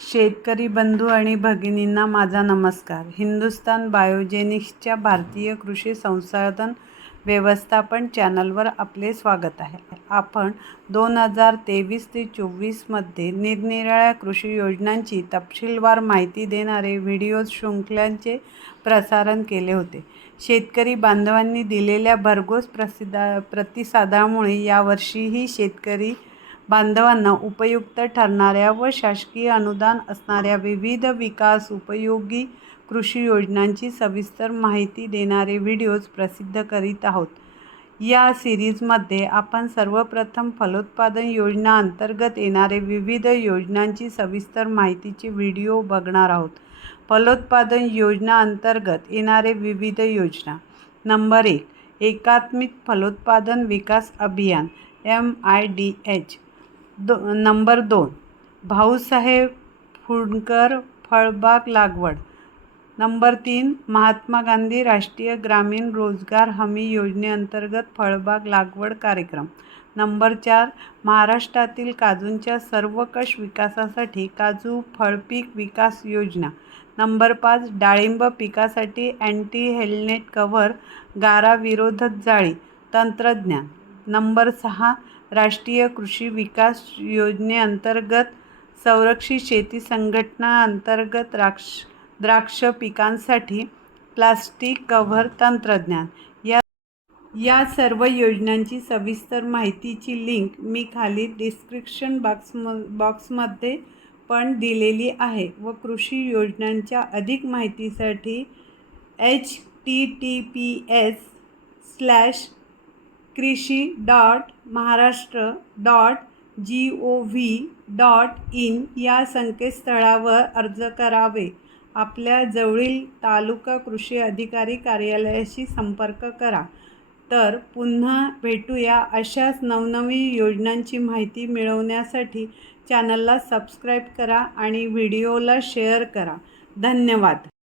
शेतकरी बंधू आणि भगिनींना माझा नमस्कार. हिंदुस्तान बायोजेनिक्सच्या भारतीय कृषी संसाधन व्यवस्थापन चॅनलवर आपले स्वागत आहे. आपण दोन हजार तेवीस ते चोवीसमध्ये निरनिराळ्या कृषी योजनांची तपशीलवार माहिती देणारे व्हिडिओ शृंखलांचे प्रसारण केले होते. शेतकरी बांधवांनी दिलेल्या भरघोस प्रसिद्धा प्रतिसादामुळे यावर्षीही शेतकरी बांधवांना उपयुक्त ठरणाऱ्या व शासकीय अनुदान असणाऱ्या विविध विकास उपयोगी कृषी योजनांची सविस्तर माहिती देणारे व्हिडिओज प्रसिद्ध करीत आहोत. या सिरीजमध्ये आपण सर्वप्रथम फलोत्पादन योजना अंतर्गत येणारे विविध योजनांची सविस्तर माहितीचे व्हिडिओ बघणार आहोत. फलोत्पादन योजना अंतर्गत येणारे विविध योजना. नंबर एक एकात्मिक फलोत्पादन विकास अभियान एम आय डी एच. दो नंबर दोन. भाऊसाहेब फुंडकर फळबाग लागवड. नंबर तीन महात्मा गांधी राष्ट्रीय ग्रामीण रोजगार हमी योजनेअंतर्गत फळबाग लागवड कार्यक्रम. नंबर चार महाराष्ट्रातील काजूंच्या सर्वकष विकासासाठी काजू फळपीक विकास योजना. नंबर पाच डाळिंब पिकासाठी अँटी हेल्नेट कव्हर गारा विरोधक जाळी तंत्रज्ञान. नंबर सहा राष्ट्रीय कृषी विकास योजनेअंतर्गत संरक्षित शेती संघटना अंतर्गत द्राक्ष द्राक्ष पिकांसाठी प्लास्टिक कव्हर तंत्रज्ञान. या या सर्व योजनांची सविस्तर माहितीची लिंक मी खाली डिस्क्रिप्शन बॉक्सम बॉक्समध्ये पण दिलेली आहे व कृषी योजनांच्या अधिक माहितीसाठी H T T P S slash krishi dot Maharashtra dot G O V dot in या संकेतस्थळावर अर्ज करावे. आपल्या जवळील तालुका कृषी अधिकारी कार्यालयाशी संपर्क करा. तर पुन्हा भेटूया अशाच नवनवीन योजनांची माहिती मिळवण्यासाठी चॅनलला सबस्क्राईब करा आणि व्हिडिओला शेअर करा. धन्यवाद.